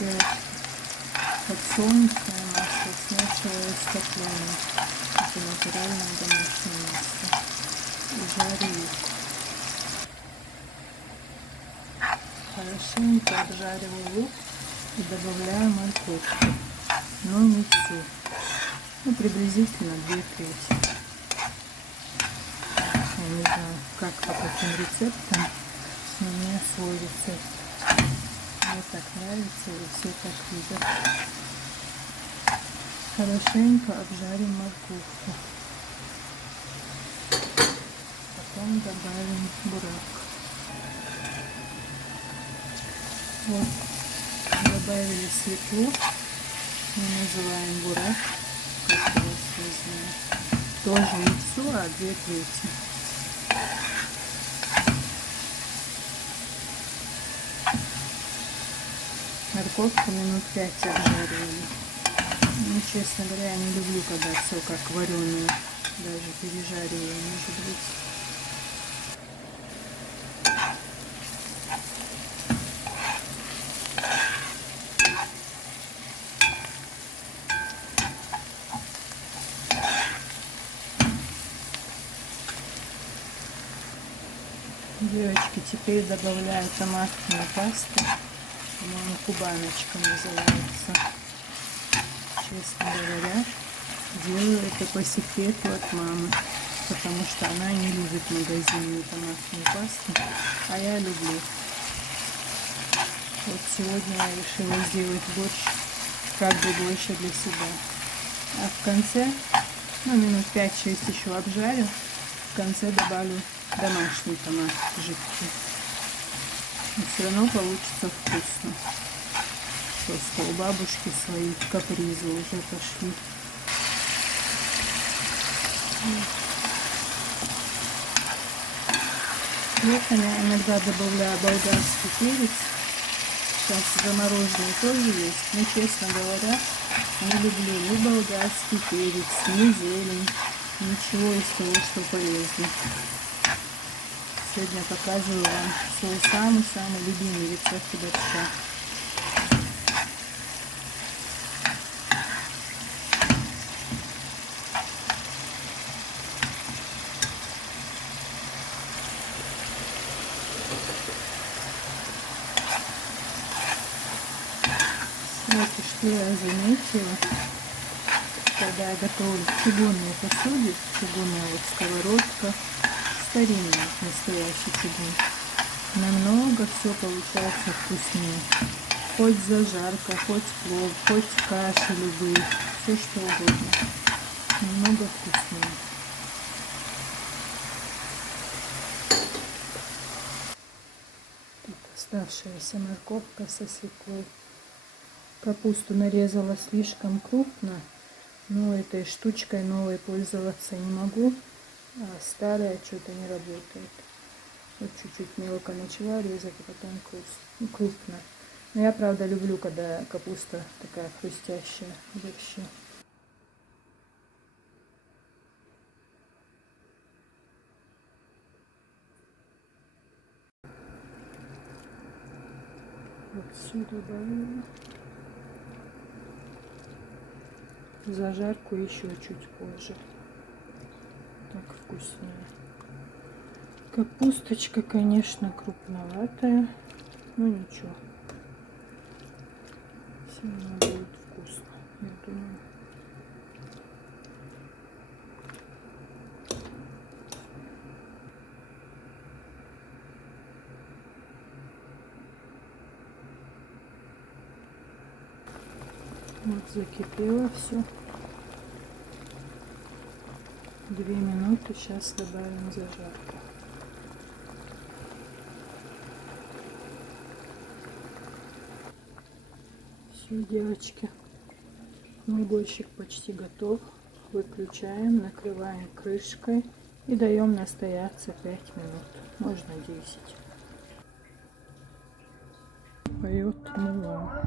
девочки. Подсолнечное масло с нечего растопленное. Это натуральное домашнее масло. И жарю их. Хорошенько обжариваю лук и добавляю морковку. Но не всю. Ну, приблизительно 2/3. Я не знаю, как по каким рецептам, но мне свой рецепт. Мне так нравится, и все так любят. Хорошенько обжарим морковку. Потом добавим бурак. Вот, добавили свеклу. Мы называем бурак, как у вас возьмем. Тоже не все, а 2/3. Морковку минут 5 обжаривали. Ну, честно говоря, я не люблю, когда все как вареное. Даже пережариваю, может быть. Девочки, теперь добавляю томатную пасту. По-моему, кубаночка называется. Честно говоря, делаю это по секрету от мамы, потому что она не любит магазинную томатную пасту, а я люблю. Вот сегодня я решила сделать борщ как бы больше для себя. А в конце, ну, минут 5-6 еще обжарю, в конце добавлю домашний томат жидкий. И все равно получится вкусно. Просто у бабушки свои капризы уже пошли. Вот я иногда добавляю болгарский перец. Сейчас замороженный тоже есть. Но, честно говоря, не люблю ни болгарский перец, ни зелень. Ничего из того, что полезно. Сегодня показываю вам свой самый-самый любимый рецепт борща. Знаете, что я заметила, когда я готовлю в чугунной посуде, чугунная вот сковородка, старинный настоящий чугун, намного все получается вкуснее. Хоть зажарка, хоть плов, хоть каши любые, все что угодно. Намного вкуснее. Тут оставшаяся морковка со свеклой. Капусту нарезала слишком крупно, но этой штучкой новой пользоваться не могу, а старая что-то не работает. Вот чуть-чуть мелко начала резать, а потом крупно. Но я, правда, люблю, когда капуста такая хрустящая в борще. Вот сюда добавила. Зажарку еще чуть позже. Так вкуснее. Капусточка, конечно, крупноватая, но ничего. Все равно будет вкусно, я думаю. Вот закипело все. 2 минуты, сейчас добавим зажарку. Все, девочки, мой борщик почти готов. Выключаем, накрываем крышкой и даем настояться 5 минут, можно 10. Поет мула.